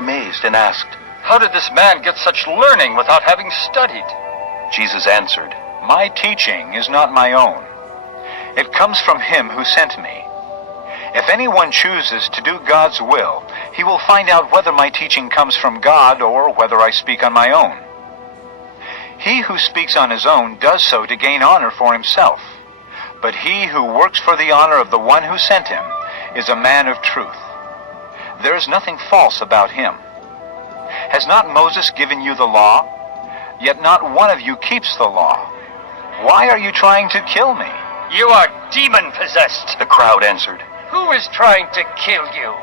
amazed and asked, "How did this man get such learning without having studied?" Jesus answered, My teaching is not my own. It comes from him who sent me. If anyone chooses to do God's will, he will find out whether my teaching comes from God or whether I speak on my own. He who speaks on his own does so to gain honor for himself. But he who works for the honor of the one who sent him is a man of truth. There is nothing false about him. Has not Moses given you the law? Yet not one of you keeps the law. Why are you trying to kill me? "You are demon-possessed." the crowd answered. "Who is trying to kill you?"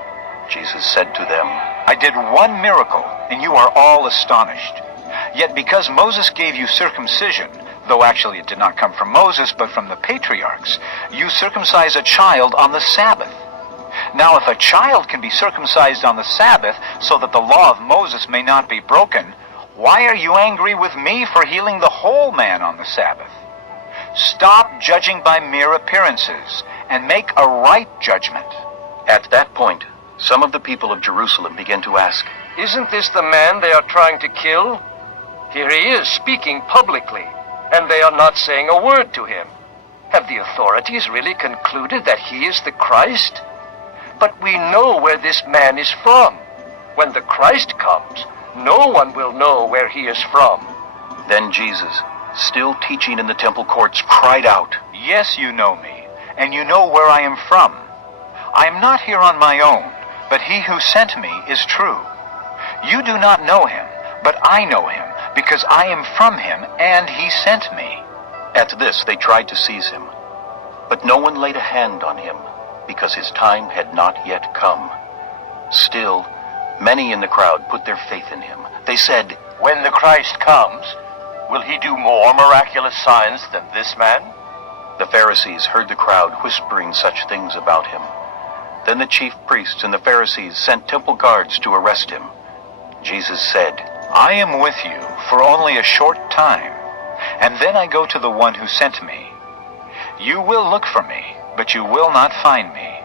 Jesus said to them, I did one miracle, and you are all astonished. Yet because Moses gave you circumcision, though actually it did not come from Moses, but from the patriarchs, you circumcise a child on the Sabbath. Now if a child can be circumcised on the Sabbath, so that the law of Moses may not be broken, why are you angry with me for healing the whole man on the Sabbath? Stop judging by mere appearances, and make a right judgment. At that point, some of the people of Jerusalem began to ask, "Isn't this the man they are trying to kill? Here he is speaking publicly, and they are not saying a word to him. Have the authorities really concluded that he is the Christ? But we know where this man is from. When the Christ comes, no one will know where he is from." Then Jesus, still teaching in the temple courts, cried out, Yes, you know me, and you know where I am from. I am not here on my own, but he who sent me is true. You do not know him, but I know him, because I am from him, and he sent me. At this they tried to seize him, but no one laid a hand on him, because his time had not yet come. Still, many in the crowd put their faith in him. They said, "When the Christ comes, will he do more miraculous signs than this man?" The Pharisees heard the crowd whispering such things about him. Then the chief priests and the Pharisees sent temple guards to arrest him. Jesus said, I am with you for only a short time, and then I go to the one who sent me. You will look for me, but you will not find me,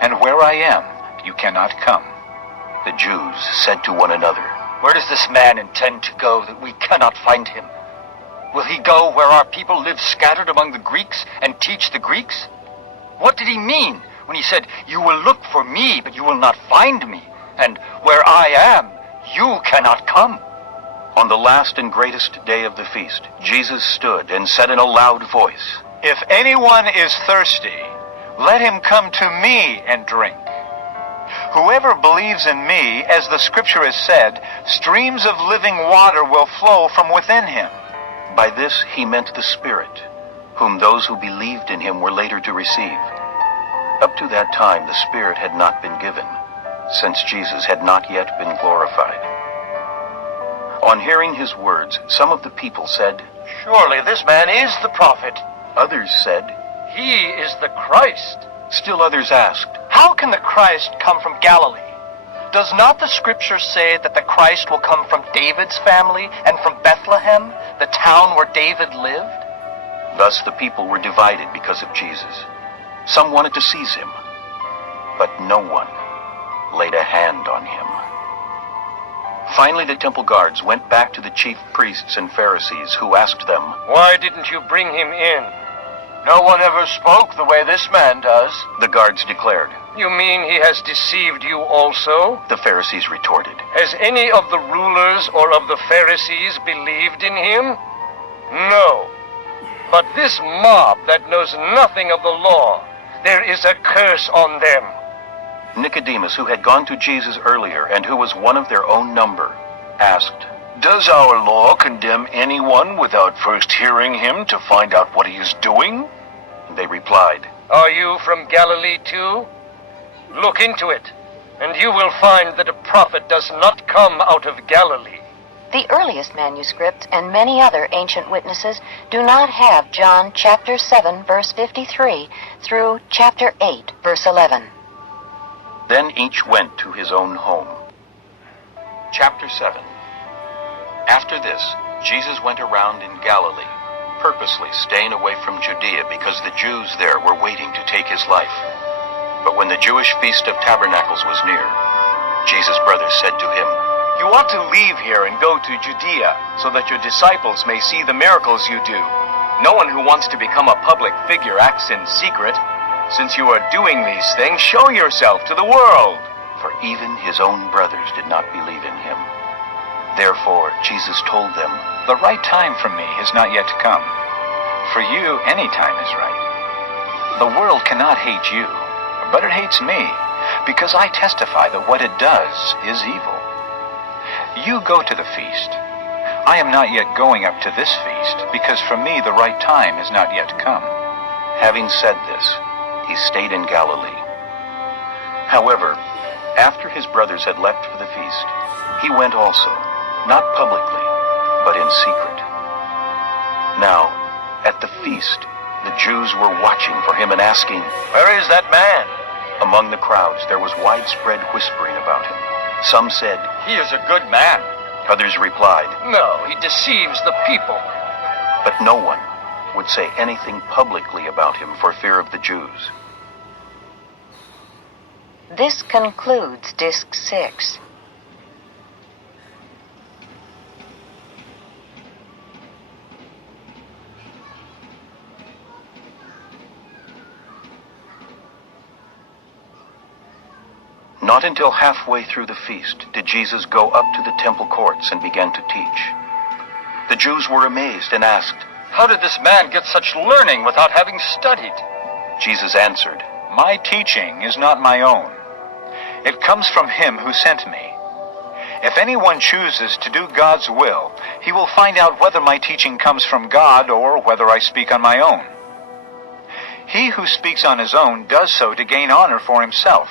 and where I am, you cannot come. The Jews said to one another, "Where does this man intend to go that we cannot find him? Will he go where our people live scattered among the Greeks and teach the Greeks? What did he mean when he said, 'You will look for me, but you will not find me,' and 'Where I am, you cannot come'?" On the last and greatest day of the feast, Jesus stood and said in a loud voice, If anyone is thirsty, let him come to me and drink. Whoever believes in me, as the scripture has said, streams of living water will flow from within him. By this he meant the Spirit, whom those who believed in him were later to receive. Up to that time the Spirit had not been given, since Jesus had not yet been glorified. On hearing his words, some of the people said, "Surely this man is the prophet." Others said, "He is the Christ." Still others asked, "How can the Christ come from Galilee? Does not the scripture say that the Christ will come from David's family and from Bethlehem, the town where David lived?" Thus the people were divided because of Jesus. Some wanted to seize him, but no one laid a hand on him. Finally the temple guards went back to the chief priests and Pharisees, who asked them, "Why didn't you bring him in? No one ever spoke the way this man does." The guards declared. "You mean he has deceived you also?" The Pharisees retorted. "Has any of the rulers or of the Pharisees believed in him? No. But this mob that knows nothing of the law, there is a curse on them." Nicodemus, who had gone to Jesus earlier and who was one of their own number, asked, "Does our law condemn anyone without first hearing him to find out what he is doing?" They replied, "Are you from Galilee too? Look into it, and you will find that a prophet does not come out of Galilee." The earliest manuscripts and many other ancient witnesses do not have John chapter 7, verse 53 through chapter 8, verse 11. Then each went to his own home. Chapter 7. After this, Jesus went around in Galilee, purposely staying away from Judea because the Jews there were waiting to take his life. But when the Jewish Feast of Tabernacles was near, Jesus' brothers said to him, You ought to leave here and go to Judea, so that your disciples may see the miracles you do. No one who wants to become a public figure acts in secret. Since you are doing these things, show yourself to the world. for even his own brothers did not believe in him. Therefore, Jesus told them, The right time for me has not yet come. For you, any time is right. The world cannot hate you, but it hates me, because I testify that what it does is evil. You go to the feast. I am not yet going up to this feast, because for me the right time has not yet come. Having said this, he stayed in Galilee. However, after his brothers had left for the feast, he went also, not publicly, but in secret. Now, at the feast, the Jews were watching for him and asking, Where is that man? Among the crowds there was widespread whispering about him. Some said, He is a good man. Others replied, No, he deceives the people. but no one would say anything publicly about him for fear of the Jews. This concludes Disc 6. Not until halfway through the feast did Jesus go up to the temple courts and began to teach. The Jews were amazed and asked, How did this man get such learning without having studied? Jesus answered, My teaching is not my own. It comes from him who sent me. If anyone chooses to do God's will, he will find out whether my teaching comes from God or whether I speak on my own. He who speaks on his own does so to gain honor for himself.